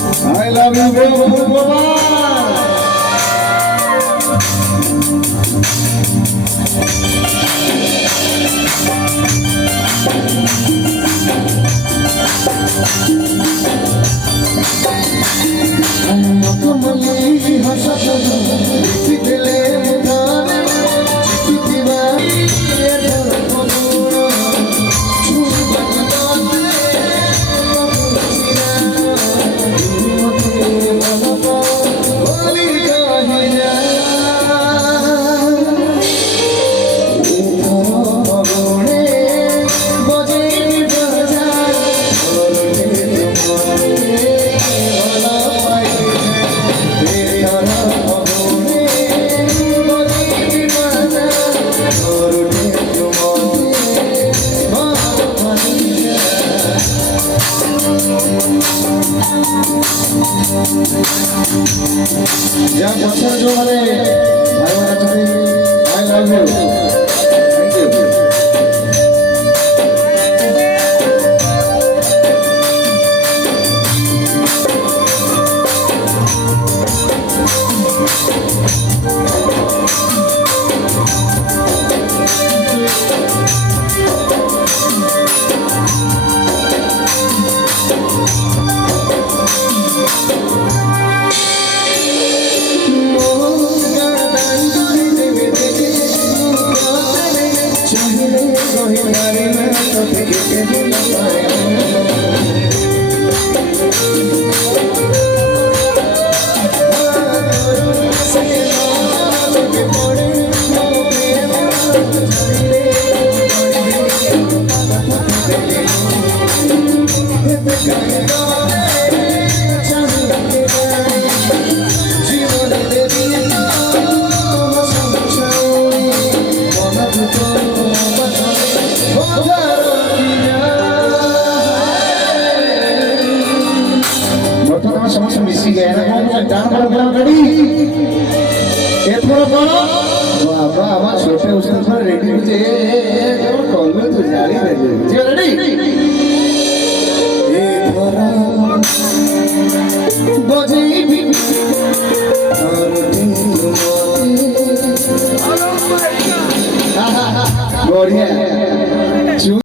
I love you, Bhagwan. Ya pasar जो हमारे भाई बहन अभी I love you, thank you. समस्त मिसी गए ना जान प्रोग्राम रेडी एथोर कोन बाबा आमा छोटे उसन पर रेडी होते कॉल में तो जारी दे जे रेडी एथोर